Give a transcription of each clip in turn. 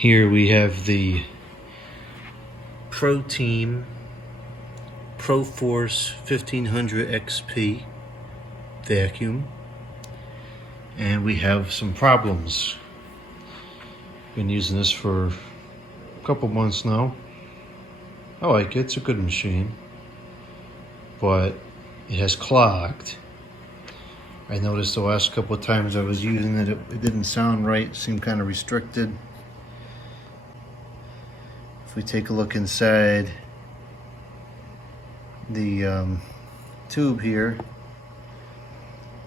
Here we have the ProTeam ProForce 1500XP vacuum, and we have some problems. Been using this for a couple months now. I like it, it's a good machine, but it has clogged. I noticed the last couple of times I was using it, it didn't sound right, it seemed kind of restricted. If we take a look inside the tube here,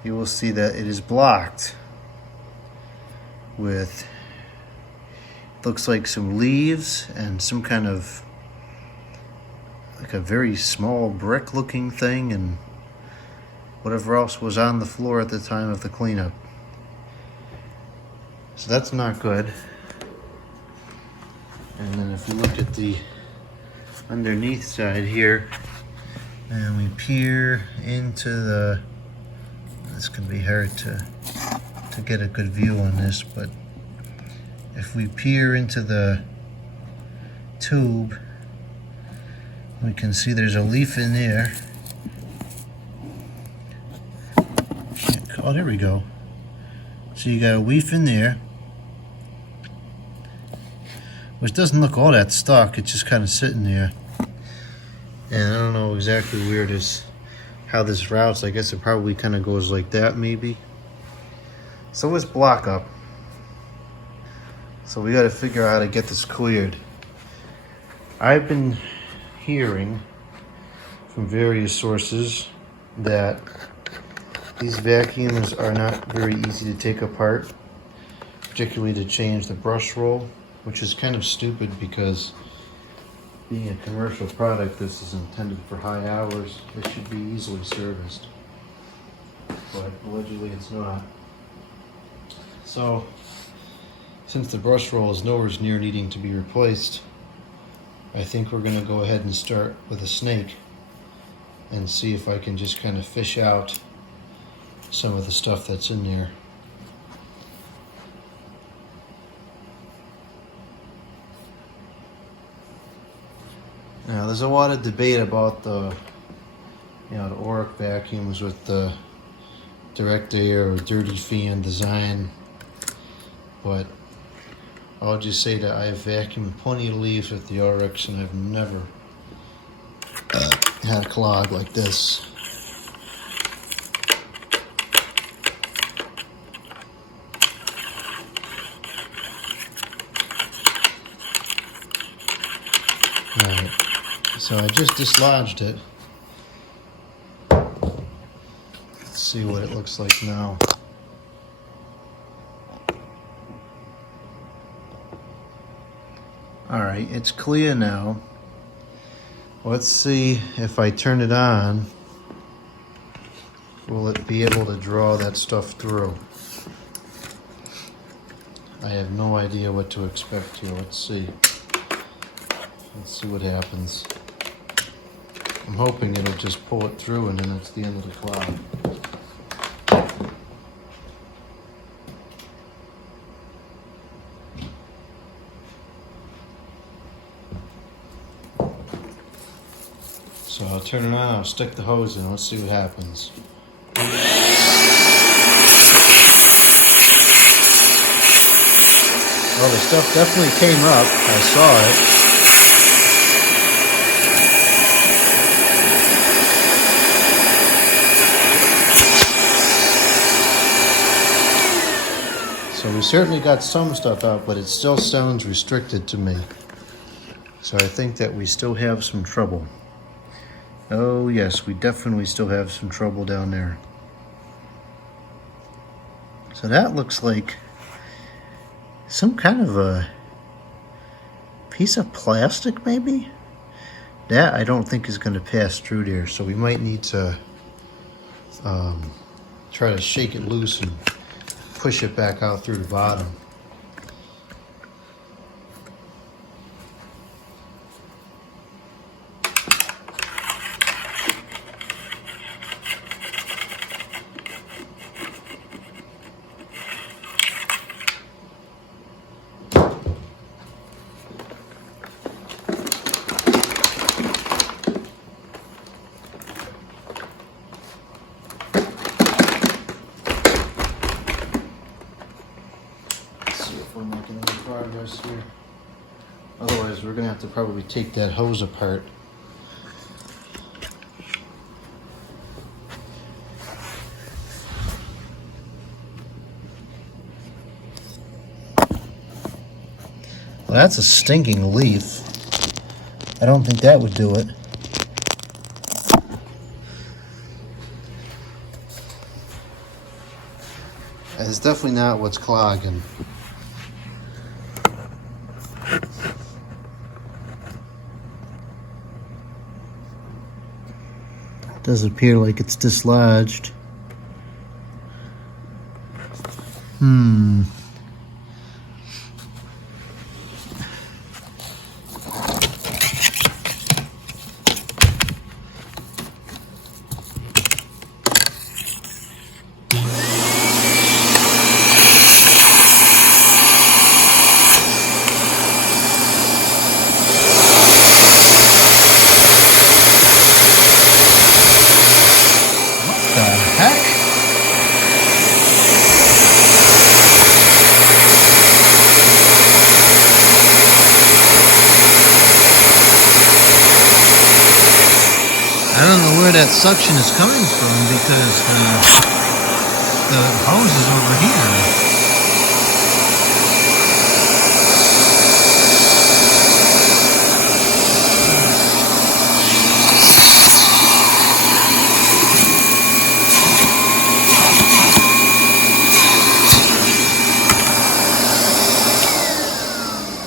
you will see that it is blocked with, looks like some leaves and some kind of like a very small brick looking thing and whatever else was on the floor at the time of the cleanup. So that's not good. And then if we look at the underneath side here and we peer into the, this can be hard to get a good view on this, but if we peer into the tube, we can see there's a leaf in there. Oh, there we go. So you got a leaf in there, which doesn't look all that stuck. It's just kind of sitting there. And I don't know exactly where this, how this routes. I guess it probably kind of goes like that maybe. So let's block up. So we got to figure out how to get this cleared. I've been hearing from various sources that these vacuums are not very easy to take apart, particularly to change the brush roll, which is kind of stupid because being a commercial product, this is intended for high hours. It should be easily serviced, but allegedly it's not. So since the brush roll is nowhere near needing to be replaced, I think we're going to go ahead and start with a snake and see if I can just kind of fish out some of the stuff that's in there. Now there's a lot of debate about the, the Auric vacuums with the direct air or dirty fan design, but I'll just say that I've vacuumed plenty of leaves with the Aurics and I've never had a clog like this. Alright, so I just dislodged it. Let's see what it looks like now. Alright, it's clear now. Let's see if I turn it on, will it be able to draw that stuff through? I have no idea what to expect here. Let's see. Let's see what happens. I'm hoping it'll just pull it through and then it's the end of the clog. So I'll turn it on, I'll stick the hose in, let's see what happens. Well, the stuff definitely came up, I saw it. So we certainly got some stuff out, but it still sounds restricted to me. So I think that we still have some trouble. Oh yes, we definitely still have some trouble down there. So that looks like some kind of a piece of plastic maybe? That I don't think is going to pass through there, so we might need to try to shake it loose and push it back out through the bottom. see if we're making any progress here. Otherwise, we're gonna have to probably take that hose apart. Well, that's a stinking leaf. I don't think that would do it. It's definitely not what's clogging. It does appear like it's dislodged. I don't know where that suction is coming from because the hose is over here.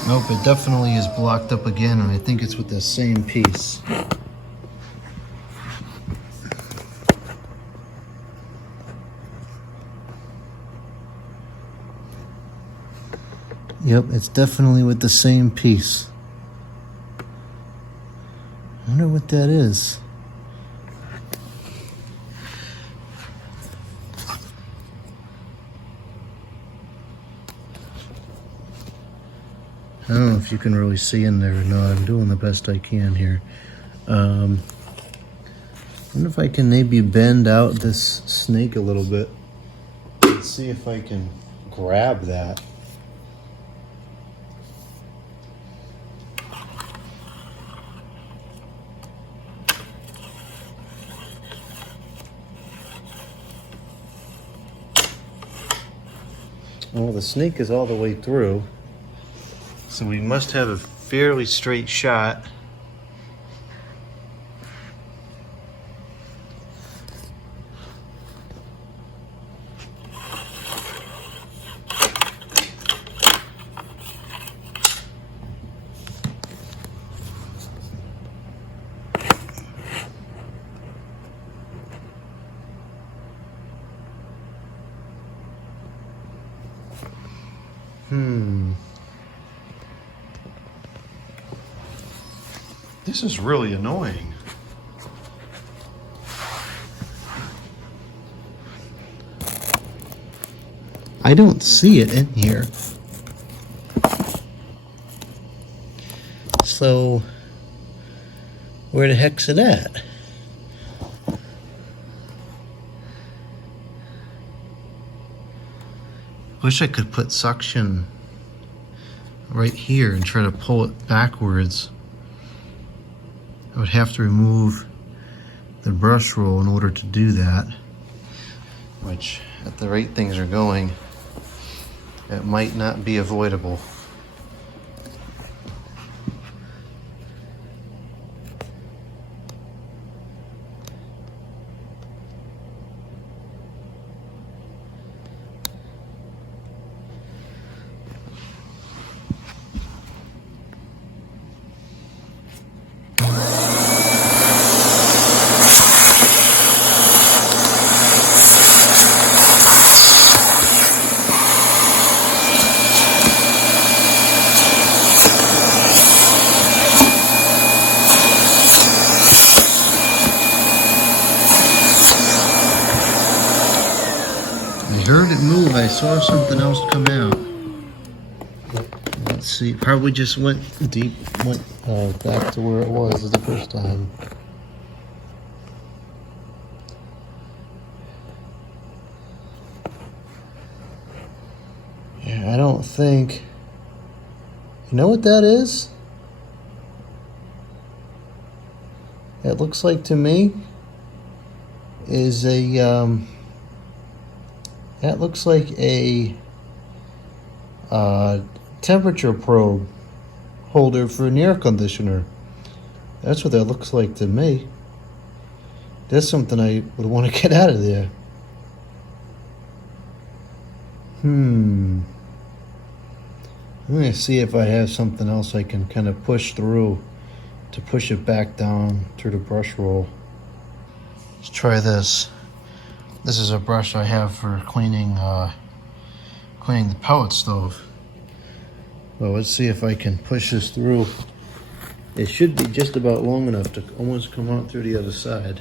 Nope, it definitely is blocked up again, and I think it's with the same piece. Yep, it's definitely with the same piece. I wonder what that is. I don't know if you can really see in there or not. I'm doing the best I can here. I wonder if I can maybe bend out this snake a little bit. Let's see if I can grab that. Well, the snake is all the way through, so we must have a fairly straight shot. This is really annoying. I don't see it in here. So, where the heck's it at? Wish I could put suction right here and try to pull it backwards. I would have to remove the brush roll in order to do that, which at the rate things are going, it might not be avoidable. I heard it move. I saw something else come out. Let's see. Probably just went deep, went back to where it was the first time. Yeah, I don't think... You know what that is? It looks like to me is a that looks like a temperature probe holder for an air conditioner. That's what that looks like to me. That's something I would want to get out of there. I'm going to see if I have something else I can kind of push through to push it back down through the brush roll. Let's try this. This is a brush I have for cleaning the pellet stove. Well, let's see if I can push this through. It should be just about long enough to almost come out through the other side.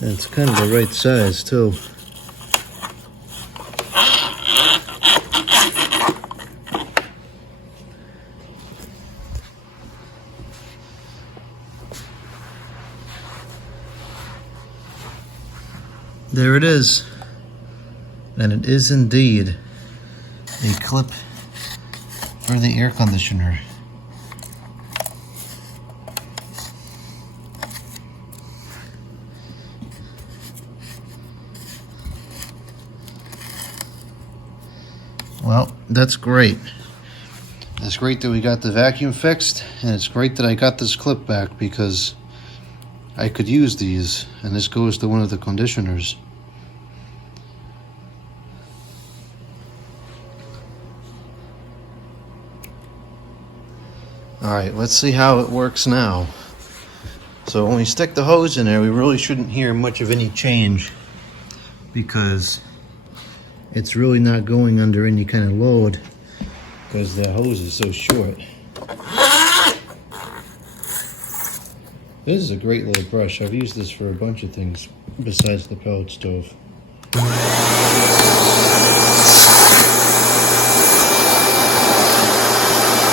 And it's kind of the right size too. There it is, and it is indeed a clip for the air conditioner. Well, that's great. It's great that we got the vacuum fixed, and it's great that I got this clip back because I could use these, and this goes to one of the conditioners. Alright, let's see how it works now. So when we stick the hose in there, we really shouldn't hear much of any change because it's really not going under any kind of load because the hose is so short. This is a great little brush. I've used this for a bunch of things besides the pellet stove.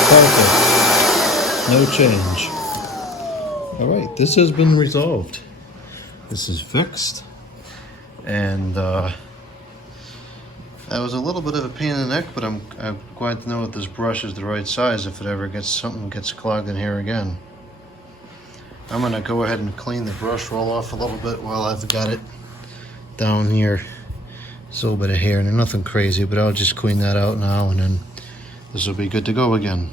Perfect. No change. Alright, this has been resolved. This is fixed. And that was a little bit of a pain in the neck, but I'm glad to know that this brush is the right size if it ever gets clogged in here again. I'm going to go ahead and clean the brush roll off a little bit while I've got it down here. It's a little bit of hair and nothing crazy, but I'll just clean that out now and then this will be good to go again.